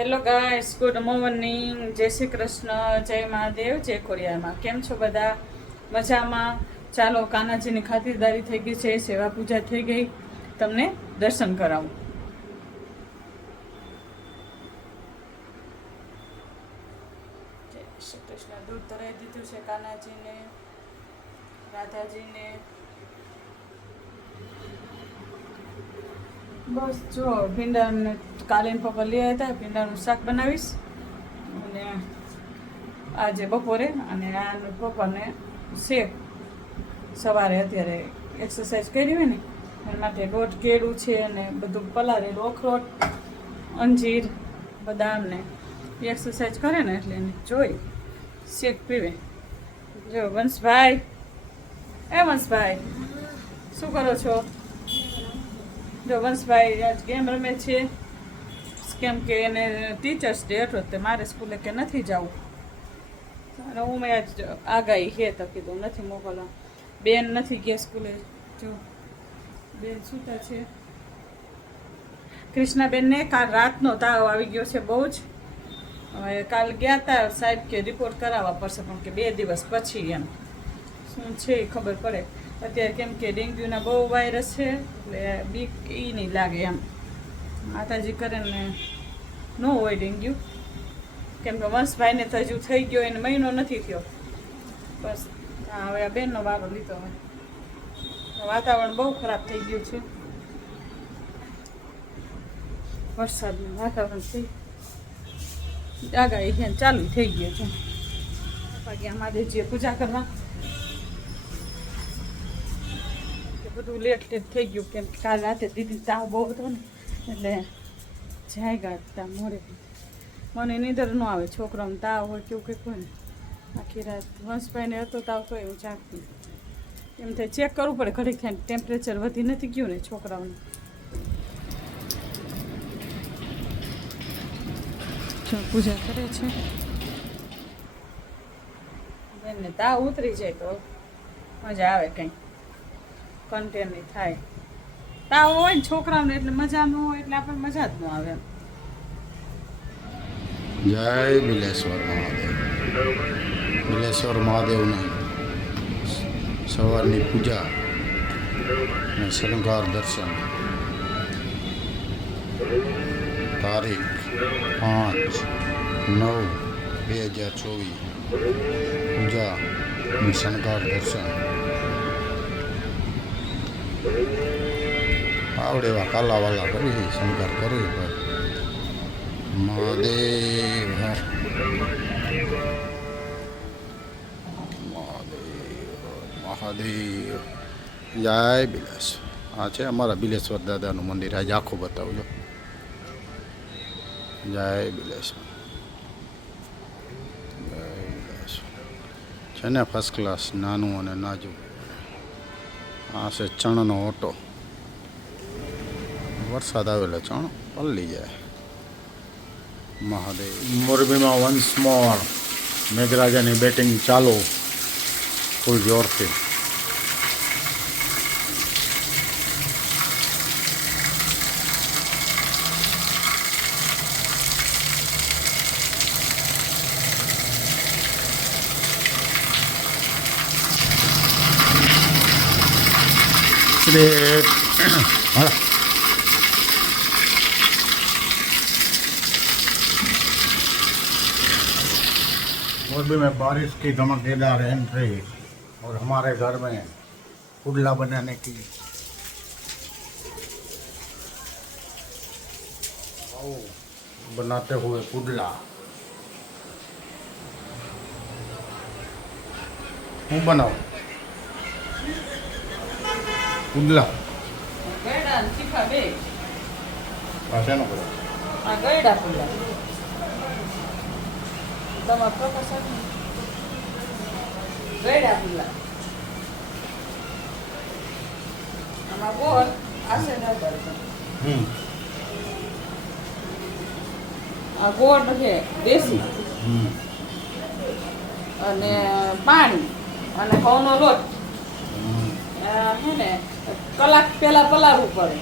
Hello guys, good morning, જય શ્રી કૃષ્ણ, જય મહાદેવ, જય ખોડિયારમાં. કેમ છો બધા? મજામાં? ચાલો, કાનાજીની ખાતરદારી થઈ ગઈ છે, સેવા પૂજા થઈ ગઈ, તમને દર્શન કરાવું. જય શ્રી કૃષ્ણ. દૂધ ધરાઈ દીધું છે કાનાજીને, રાધાજીને. બસ જો ભીંડાને કાલે પપ્પા લઈ આવ્યા હતા, ભીંડાનું શાક બનાવીશ અને આજે બપોરે, અને આ પપ્પાને શેક સવારે અત્યારે એક્સરસાઇઝ કરી હોય ને એના માટે દોઢ કેળું છે અને બધું પલાળેલું અખરોટ, અંજીર, બદામ ને એક્સરસાઇઝ કરે ને એટલે એને જોઈ શેક પીવે. જો વંશભાઈ, વંશભાઈ શું કરો છો? જો વંશભાઈ આજ ગેમ રમે છે, કેમ કે એને ટીચર્સ ડે હતો તે મારે સ્કૂલે કે નથી જવું, અને હું મેં આજ આગાહી છે તો કીધું નથી મોકલવા. બેન નથી ગયા સ્કૂલે, જો બેન સૂતા છે. કૃષ્ણાબેનને કાલ રાતનો તાવ આવી ગયો છે બહુ જ. હવે કાલ ગયા હતા સાહેબ કે રિપોર્ટ કરાવવા પડશે, પણ કે 2 દિવસ પછી એમ શું છે એ ખબર પડે. અત્યારે કેમ કે ડેન્ગ્યુના બહુ વાયરસ છે એટલે બીક એ નહીં લાગે એમ. માતાજી કરે ને ન હોય ડેન્ગ્યુ, કેમ કે વંશભાઈને તો હજુ થઈ ગયો, એને મહિનો નથી થયો. બસ હવે આ બેનનો વારો લીધો. હવે વાતાવરણ બહુ ખરાબ થઈ ગયું છે, વરસાદનું વાતાવરણ થઈ આગાહી છે ચાલુ થઈ ગયું છે. ગયા મહાદેવજીએ પૂજા કરવા, બધું લેટ થઈ ગયું, કેમ કે કાલ રાતે દીદી તાવ બહુ હતો ને એટલે જાય ગાતા મોડે. મને નીંદર ન આવે, છોકરાઓને તાવ હોય કેવું કંઈક હોય ને, આખી રાત વંશભાઈને હતો તાવ તો એવું જાગતી. એમ થાય ચેક કરવું પડે ઘડીક થાય, ટેમ્પરેચર વધી નથી ગયું ને છોકરાઓને. પૂજા કરે છે બેનને તાવ ઉતરી જાય તો મજા આવે, કંઈ કન્ટેન નહીં થાય. તાવ હોય ને છોકરાઓને એટલે મજા ન હોય, એટલે આપણને મજા જ ન આવે એમ. જય બિલેશ્વર મહાદેવ. બિલેશ્વર મહાદેવના સવારની પૂજા અને શણગાર દર્શન. તારીખ 5/9/2024. પૂજા અને શણગાર દર્શન. આવડે એવા કાલાવાલા કરી શણગાર કરી મહાદેવ મહાદેવ. જય બિલેશ્વર. આ છે અમારા બિલેશ્વર દાદાનું મંદિર. આજે આખું બતાવજો. જય બિલેશ્વર. જય બિલેશ્વર છે ને ફર્સ્ટ ક્લાસ, નાનું અને નાજુક. આ છે ચણનો ઓટો. વરસાદ આવેલો ચણ પલળી જાય. મહાદેવ. મોરબીમાં વન્સ મોર મેઘરાજાની બેટિંગ ચાલુ ફૂલ જોરથી. मोरबी में बारिश की धमाकेदार एंट्री और हमारे घर में पुडला बनाने की बनाते हुए पुडला. હું બનાવું પુડલા. ગયડા તીખા બે આ શેનો કરો? આ ગયડા પુલા તમારા પ્રકાશ ગયડા પુલા. આમાં ગોળ આશે નગર. આ ગોળ છે દેશી, અને પાણી અને ઘઉંનો લોટ હે ને કલાક પહેલા પલાળવું પડે.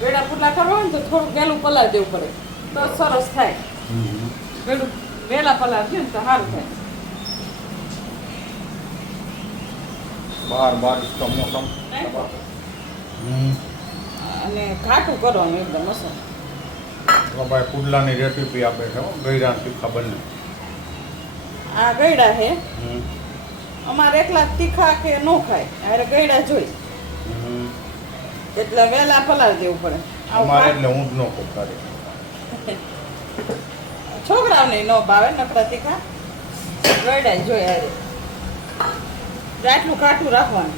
ગળા પુટલા કરવા હોય ને તો થોડુંક વહેલું પલાળી દેવું પડે. તો સરસ થાય. હમ. પેલું વેલા પલાળજો ને તો સારું થાય. બાર બારિશ का मौसम હમ અને ઘાટું કરવાનું એકદમ અસર. તો ભાઈ પુડલાની રેસીપી આપે છે હો, ગઈરા તીખા બંને. આ ગયડા હે હમ. અમારે એકલા તીખા કે નો ખાય અરે ગયડા જોઈ હમ. એટલે વેલા પલાળી દેવું પડે. આવું અમારે ઘાટ- એટલે હું જ ન કહું તારે. છોકરાઓને ન ભાવે નકરા તીખા ગયડા જ જોઈ હારે. આટલું કાઠું રાખવાનું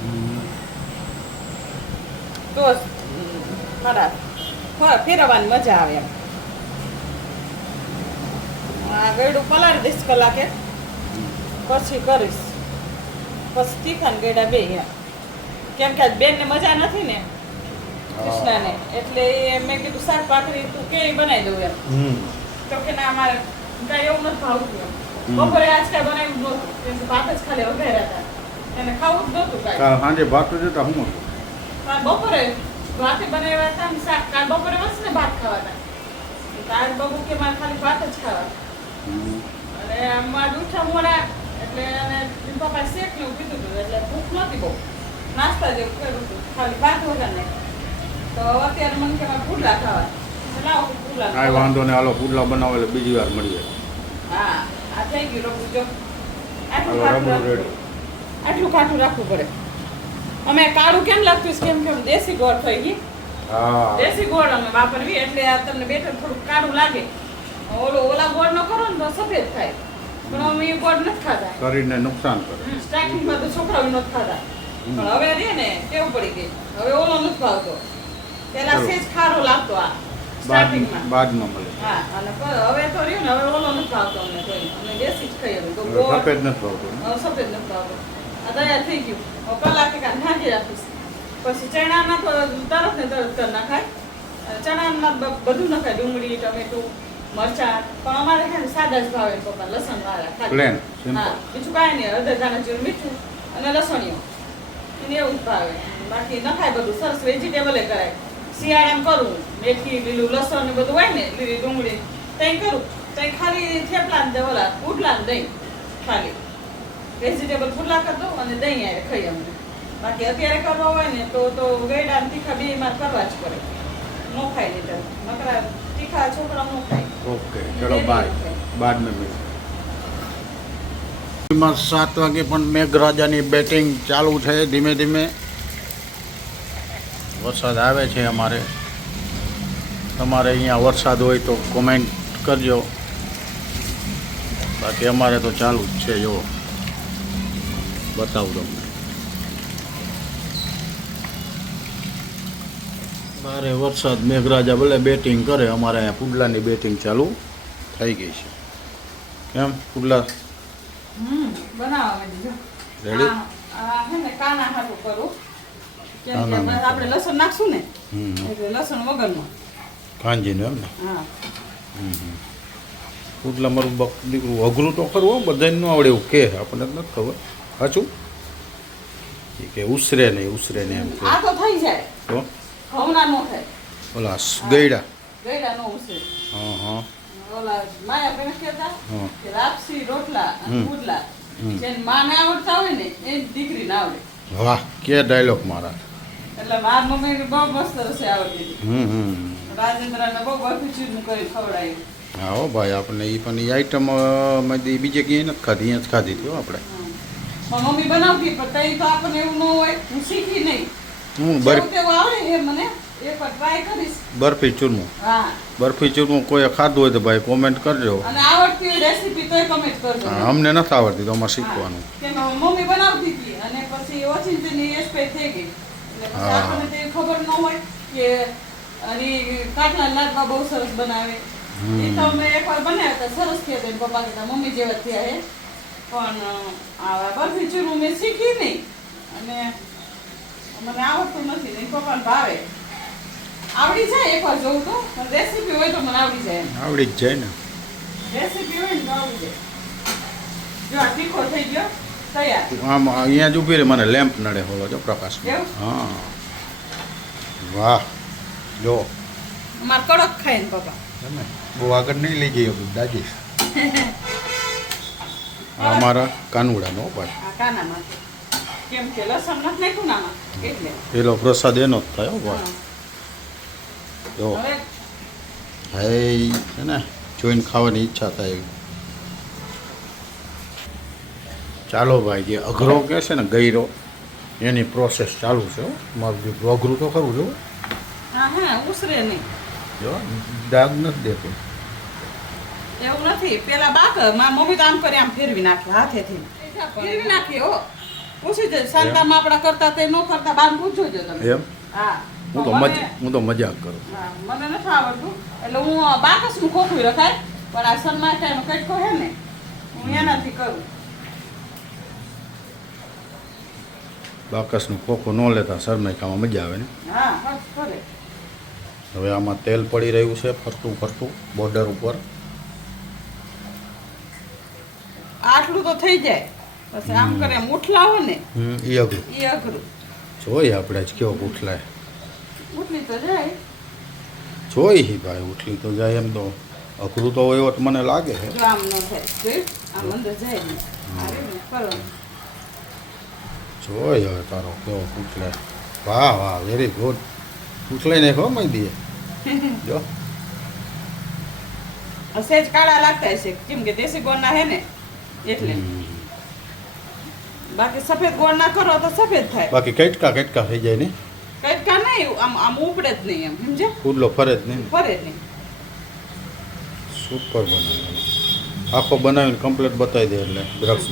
હમ. તો જ ખરાબ ફેરવવાની મજા આવે એમ. આ ગયડું પલાળી દઈશ કલાકે પછી કરીશ. પછી તીખા ને ગયડા બે એમ. કેમ કે આજ બેનને મજા નથી ને કૃષ્ણાને એટલે એ મેં કીધું શાક ભાખરી તું કે બનાવી દઉં એમ. હમ. તો કે ના અમારે કાંઈ એવું નથી ભાવતું એમ. હમ. બપોરે આજ કાંઈ બનાવ્યું નહોતું કેમ કે ભાત જ ખાલી વઘાર્યા હતા એને ખાવું જ નહોતું કાંઈ. કાલ સાંજે ભાત જતા હું હતું. કાલ બપોરે ભાતે બનાવ્યા હતા ને શાક કાલ બપોરે બસ ને ભાત ખાવાના. તો આજ બબુ કે મારે ખાલી ભાત જ ખાવા. હમ. અને આમાં ઉઠા મોડા એટલે અને પપ્પાએ શેક ને એવું પીધું હતું એટલે ભૂખ નહોતી બહુ. નાસ્તા જેવું કર્યું હતું ખાલી ભાત વગર નહીં. તો અત્યારે મને કે મારે પુડલા ખાવા. તો લાવો પુડલા કાંઈ વાંધો નહીં, હાલો પુડલા બનાવો એટલે બીજી વાર મળીએ. હા આ થઈ ગયું રબડું જો. આટલું હાલો ખાટું રબડું રાખવું રેડી. પડે. આટલું ખાટું રાખવું પડે. અમે કાળું કેમ લાગતું છે? કેમ કેમ દેશી ગોળ થઈ ગઈ. હા. દેશી ગોળ અમે વાપરવી એટલે આ તમને બેટર થોડું કાળું લાગે. ઓલા ગોળ નો કરો ને તો સફેદ થાય. પણ અમે એ ગોળ નથી ખાતા. શરીરને નુકસાન કરે. સ્ટાર્ટિંગમાં તો છોકરાઓ નથી ખાતા. પણ હવે રે ને ટેવ પડી ગઈ. હવે ઓલો નથી ભાવતો. પેલા બરોબર. સેજ ખારો લાગતો આ સ્ટાર્ટિંગમાં. બાદમાં મળે. હા અને હવે તો રહ્યું ને હવે ઓલો નથી ભાવતો અમને કોઈ. અમે દેશી જ ખાઈએ હવે. તો હવે ગોળ સફેદ નથી ભાવતું. સફેદ નથી ભાવતો. આ તૈયાર થઈ ગયું. હવે કલાકે કાંઈ ઢાંકી રાખીશ. પછી ચણાના તો તરત ને તરત કરી નાખાય. ચણામાં બધું નખાય ડુંગળી ટમેટું મરચાં. પણ અમારે છે ને સાદા જ ભાવે પપ્પા લસણ વાળા ખાલી. Plane simple. હા બીજું કાંઈ નહીં. અડધા દાણા જેવું મીઠું અને લસણીઓ એને એવું જ ભાવે. બાકી નખાય બધું સરસ વેજીટેબલ કરાય. શિયાળામાં કરું મેથી લીલું લસણ ને બધું હોય ને લીલી ડુંગળી ત્યાં કરું ત્યાં ખાલી થેપલા ને ઓલા પુડલા ને દહીં ખાલી વેજીટેબલ પુડલા કરી દઉં અને દહીં આવે ખાઈ અમને. બાકી અત્યારે કરવા હોય ને તો ગયડા ને તીખા બે માં કરવા જ પડે. નો ખાય નહીં તો નકરા તીખા છોકરા નો ખાય. ઓકે ચલો બાય. બાદ મેં મળીએ. 7 વાગે પણ મેઘરાજાની બેટિંગ ચાલુ છે. ધીમે ધીમે વરસાદ આવે છે અમારે. તમારે અહીંયા વરસાદ હોય તો કોમેન્ટ કરજો. બાકી અમારે તો ચાલુ જ છે. જો બતાવું તમને. બારે વરસાદ મેઘરાજા ભલે બેટિંગ કરે. અમારે અહીંયા પુડલાની બેટિંગ ચાલુ થઈ ગઈ છે. કેમ પુડલા બનાવવા માંડી જો. રેડી? આ હે ને કાના હાટું કરું. કેમ કે કાના બસ આપણે લસણ નાખશું ને હમ એટલે લસણ વગરનું. કાંજીને એમ ને. હા પુડલા મારું દીકરું અઘરું તો ખરું હો, બધાને ન આવડે એવું કે આપણને તો નથી ખબર. સાચું એ કે ઉસરે નહીં એમ કે. આ તો થઈ જાય. તો ઘઉંના નો થાય. ઓલા ગયડા. ગયડા નો ઉછેર. હા હા ઓલા માયા બેન કહેતા હા. કે રાપસી રોટલા અને હમ. પુડલા હમ. જેને માને આવડતા હોય ને એ દીકરીને આવડે. વાહ કે ડાયલોગ મારા. એટલે મારી મમ્મીને બહુ મસ્ત રસોઈ આવડતી હતી. હમ. રાજેન્દ્રને બહુ બધું ચીજનું કરી ખવડાવ્યું. હા હો ભાઈ, આપણે એ પણ એ આઈટમ બીજે ક્યાંય નથી ખાધી, અહીંયા જ ખાધી હતી હો આપણે. પણ મમ્મી બનાવતી પણ તઈ તો આપણને એવું ન હોય. હું શીખી નહીં. હું જેવું તેવું આવડે એ મને એકવાર ટ્રાય કરીશ. બરફી ચૂરમું. હા બરફી ચૂરમું કોઈ ખાધું હોય તો ભાઈ કોમેન્ટ કરજો. અને આવડતી હોય રેસીપી તોય કમેન્ટ કરજો. હા, અમને નથી આવડતી તો અમારે શીખવાનું. કેમ કે મમ્મી બનાવતી હતી અને પછી ઓચિંતીની એક્સપાયર થઈ ગઈ. એટલે પછી હા. આપણને તે ખબર ન હોય કે અને કાટલા લાડવા બહુ સરસ બનાવે. એ તો અમે એકવાર બનાવ્યા હતા, સરસ થયા હતા. પપ્પા કહેતા મમ્મી જેવા થયા હે. પણ આ બરફી ચૂરમું મેં શીખી નહીં અને મને આવડતું નથી. ને પપ્પાને ભાવે. આવડી જાય એકવાર જોઉં તો, પણ રેસીપી હોય તો મને આવડી જાય એમ. આવડી જ જાય ને. રેસીપી હોય ને તો આવડી જાય. જો આ તીખો થઈ ગયો તૈયાર. આમ અહીંયા જ ઊભી રહે, મને લેમ્પ નડે હોલો જો પ્રકાશ. એવું? હા વાહ જો અમારે કડક ખાય ને પપ્પા. તમે બહુ આગળ નહીં લઈ જઈએ દાજીશ. અમારા કાનુડાનો ભાઈ આ કાનામાં કેમ કે લસણ નથી નાખ્યું નામાં એટલે પેલો પ્રસાદ એનો જ થાય હો ભાઈ. જો હવે હે છે ને જોઈને ખાવાની ઈચ્છા થાય. ચાલો ભાઈ, જે અઘરો કહે છે ને ગયરો એની પ્રોસેસ ચાલુ છે હો. મારું દીકરું અઘરું તો ખરું જો. હા ઉસરે નહીં જો દાગ નથી દેતો. એવું નથી. પેલા બાક મારા મમ્મી તો આમ કરી આમ ફેરવી નાખે હાથેથી ફેરવી નાખી હો. પૂછી જાય શાંતામાં આપણા કરતા તે ન કરતા બાર પૂછજો જો તમે. એમ હા હું તો મજાક કરું. હા, મને નથી આવડતું એટલે હું બાકસનું ખોખું રખાય પણ આ સન્માટાનો કટકો હે ને હું એનાથી કરું. બાકસનું ખોખું ન લેતા શરમાઈ ખાવામાં મજા આવે ને. હા બસ કરે. હવે આમાં તેલ પડી રહ્યું છે ફરતું ફરતું બોર્ડર ઉપર. આટલું તો થઈ જાય પછી આમ કરે મુઠલાવો ને એ અઘરું એ અઘરું. જોઈએ આપણે જ કેવો ઉઠલાય. ઉઠલી તો જાય. જોઈ ભાઈ ઉઠલી તો જાય. એમ તો અઘરું તો હોય એવો તો મને લાગે છે. જો આમ ન થાય જોયું આમ અંદર જાય ને આવે ને કરો. જોઈ હવે તારો કેવો ઉઠલાય. વાહ વાહ વેરી ગુડ. ઉઠલાઈ નાખો મય દઈએ જો. સેજ કાળા લાગતા હશે કેમ કે દેશી ગોળના હે ને એટલે. બાકી સફેદ ગોળ ના કરો તો સફેદ થાય. બાકી કટકા થઈ જાય ને. કટકા નહીં આમ આમ ઉપડે જ નહીં એમ સમજે. ફૂડલો ફરે જ નહીં. ફરે જ નહીં. સુપર બનાવેલો. આખો બનાવીને કમ્પ્લીટ બતાવી દે એટલે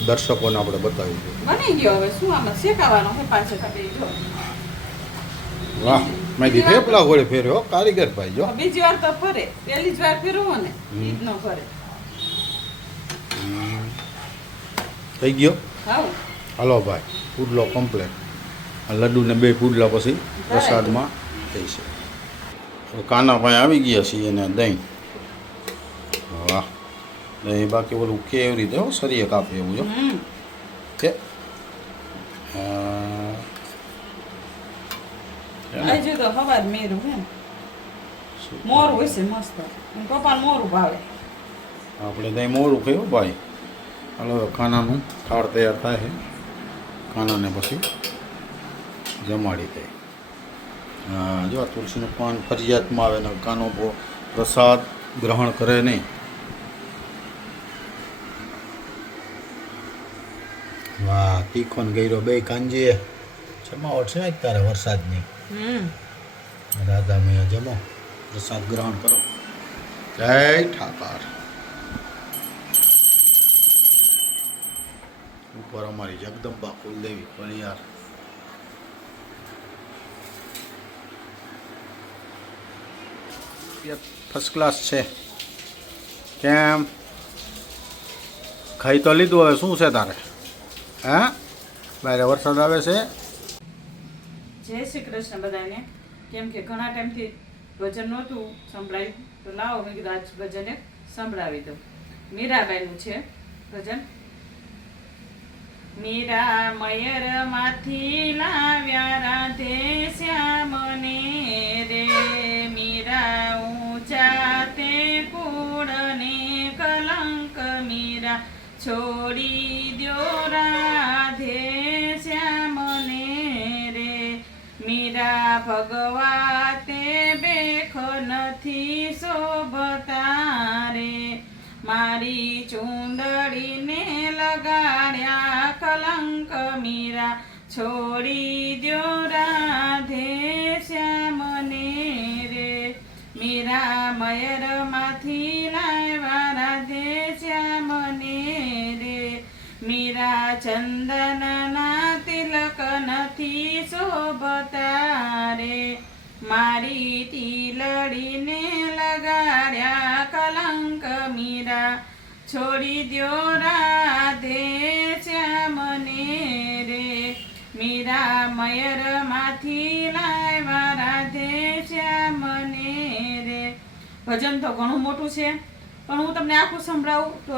દર્શકોને આપણે બતાવી દઈએ. બની ગયો હવે શું આમાં શેકાવાનો હે પાછળ તમે જો. વાહ મેં ફેફલા ગોળે ફેર્યો કારીગર ભાઈ જો. બીજી વાર તો ફરે પહેલી જ વાર ફેરવો ને ઈ જ ન ફરે. થઈ ગયો. હાઉ હાલો ભાઈ પુડલો કમ્પ્લેટ. આ લડ્ડુ ને 2 પુડલા પછી પ્રસાદમાં થઈ છે. હવે કાના ભાઈ આવી ગયા છીએ એને દહીં. વાહ દહીં બાકી ઓલું કે એવી રીતે હો સરીએ કાપે એવું જો કે આજે તો હવા જ મેરું હે મોરું હોય છે મસ્ત. પપ્પા મોરું ભાવે. આપણે દહીં મોરું ખાયું ભાઈ. હાલો ખાનાનું થાળ તૈયાર થાય છે. ખાનાને પછી જમાડી દે. હા જો આ તુલસીનું પાન ફરજિયાતમાં આવે ને કાનો પ્રસાદ ગ્રહણ કરે નહીં. વાહ તીખો ને ગયરો બે કાંજીએ જમાવટ છે તારે વરસાદની. દાદા મેં જમો પ્રસાદ ગ્રહણ કરો. જય ઠાકર. ઉપર અમારી જગદંબા કુલદેવી પરિયાર. ફર્સ્ટ ક્લાસ છે. કેમ ખાઈ તો લીધું હવે શું છે તારે? હા બહાર વરસાદ આવે છે. જય શ્રી કૃષ્ણ બધાને. કેમ કે ઘણા ટાઈમથી ભજન નહોતું સંભળાયું તો લાવો મેં કીધું આજ ભજન એક સંભળાવી દઉં. મીરાબાઈનું છે ભજન. મીરા મયર માંથી લાવ્યા રાધે શ્યામને રે. મીરા ઊંચા તે કુળને કલંક મીરા છોડી દ્યો રાધે શ્યામને રે. મીરા ભગવા તે બેખ નથી શોભતા રે. મારી ચૂંદડીને લગાડ્યા કલંક મીરા છોડી દ્યો રાધે શ્યામને રે. મીરા મયરમાંથી લાવ્યા રાધે શ્યામને રે. મીરા ચંદનના તિલક નથી શોભતા રે. મારી તિલડીને લગાડ્યા કલંક મીરા છોડી દ્યો રાધે શ્યામને રે. મીરા મયરમાંથી લાવ્યા રાધે શ્યામને રે. ભજન તો ઘણું મોટું છે પણ હું તમને આખું સંભળાવું તો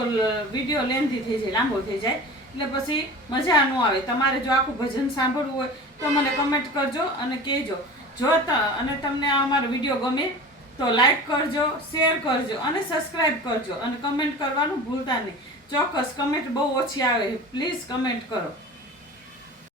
વિડીયો લેન્થી થઈ જાય, લાંબો થઈ જાય એટલે પછી મજા ન આવે. તમારે જો આખું ભજન સાંભળવું હોય તો મને કમેન્ટ કરજો અને કહેજો. જો અને તમને અમારો વિડીયો ગમે તો લાઈક કરજો, શેર કરજો અને સબસ્ક્રાઈબ કરજો અને કમેન્ટ કરવાનું ભૂલતા નહીં. ચોક્કસ કમેન્ટ બહુ ઓછી આવે, પ્લીઝ કમેન્ટ કરો.